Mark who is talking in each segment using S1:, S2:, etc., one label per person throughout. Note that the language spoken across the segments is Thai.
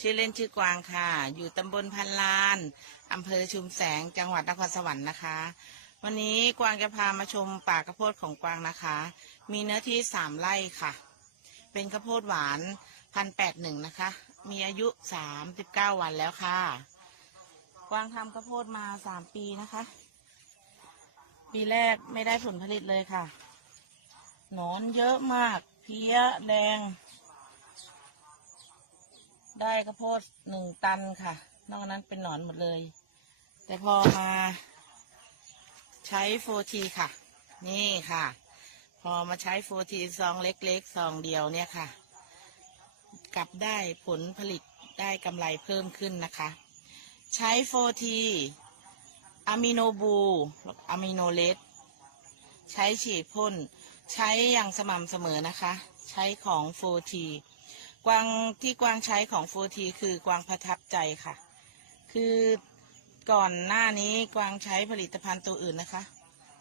S1: ชื่อเล่นชื่อกวางค่ะ อยู่ตำบลพันลานอำเภอชุมแสง จังหวัดนครสวรรค์นะคะ วันนี้กวางจะพามาชมป่ากระโพดของกวางนะคะ มีเนื้อที่สามไร่ค่ะ เป็นข้าวโพดหวานพันแปดหนึ่งนะคะ มีอายุสามสิบเก้าวันแล้วค่ะ กวางทำข้าวโพดมาสามปีนะคะ ปีแรกไม่ได้ผลผลิตเลยค่ะ หนอนเยอะมาก เพี้ยแดง ได้ข้าวโพดหนึ่งตันค่ะ นอกนั้นเป็นหนอนหมดเลย แต่พอมาใช้โฟทีค่ะ นี่ค่ะ พอมาใช้โฟทีซองเล็กๆซองเดียวเนี่ยค่ะ กลับได้ผลผลิตได้กำไรเพิ่มขึ้นนะคะ ใช้โฟทีอะมิโนบูอะมิโนเลสใช้ฉีดพ่น ใช้อย่างสม่ำเสมอนะคะ ใช้ของโฟที กวางที่กวางใช้ของโฟทีคือกวางประทับใจค่ะ คือก่อนหน้านี้กวางใช้ผลิตภัณฑ์ตัวอื่นนะคะ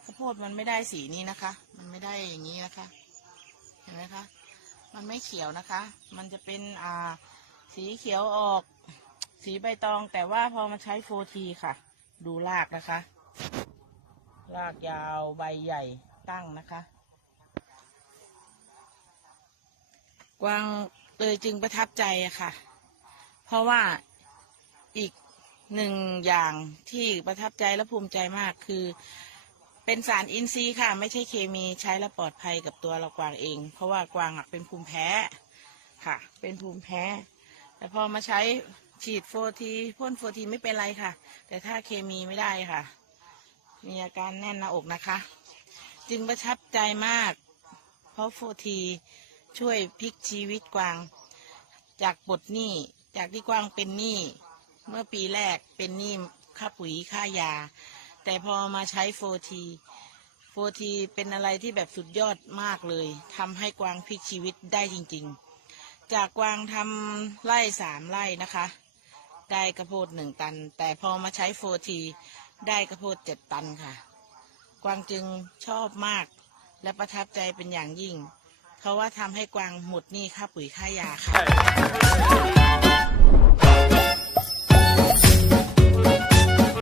S1: ข้าวโพดมันไม่ได้สีนี้นะคะ มันไม่ได้อย่างนี้นะคะ เห็นไหมคะ มันไม่เขียวนะคะ มันจะเป็นอ่าสีเขียวออก สีใบตอง แต่ว่าพอมาใช้โฟทีค่ะ ดูรากนะคะ รากยาวใบใหญ่ตั้งนะคะ กวาง เลยจึงประทับใจอะค่ะ เพราะว่าอีกหนึ่งอย่างที่ประทับใจและภูมิใจมากคือ เป็นสารอินทรีย์ค่ะ ไม่ใช่เคมีใช้แล้วปลอดภัยกับตัวเรากวางเอง เพราะว่ากวางเป็นภูมิแพ้ค่ะ เป็นภูมิแพ้ แต่พอมาใช้ฉีดโฟทีพ่นโฟทีไม่เป็นไรค่ะ แต่ถ้าเคมีไม่ได้ค่ะ มีอาการแน่นหน้าอกนะคะ จึงประทับใจมาก เพราะโฟที ช่วยพลิกชีวิตกวาง จากบทหนี้จากที่กวางเป็นหนี้เมื่อปีแรกเป็นหนี้ค่าปุ๋ยค่ายา แต่พอมาใช้โฟทีโฟทีเป็นอะไรที่แบบสุดยอดมากเลยทำให้กวางพลิกชีวิตได้จริง ๆ จากกวางทำไร่สามไร่นะคะ ได้กระโพดหนึ่งตัน แต่พอมาใช้โฟทีได้กระโพดเจ็ดตันค่ะ กวางจึงชอบมากและประทับใจเป็นอย่างยิ่ง เพราะว่าทำให้กวางหมดหนี้ค่าปุ๋ยค่ายาค่ะ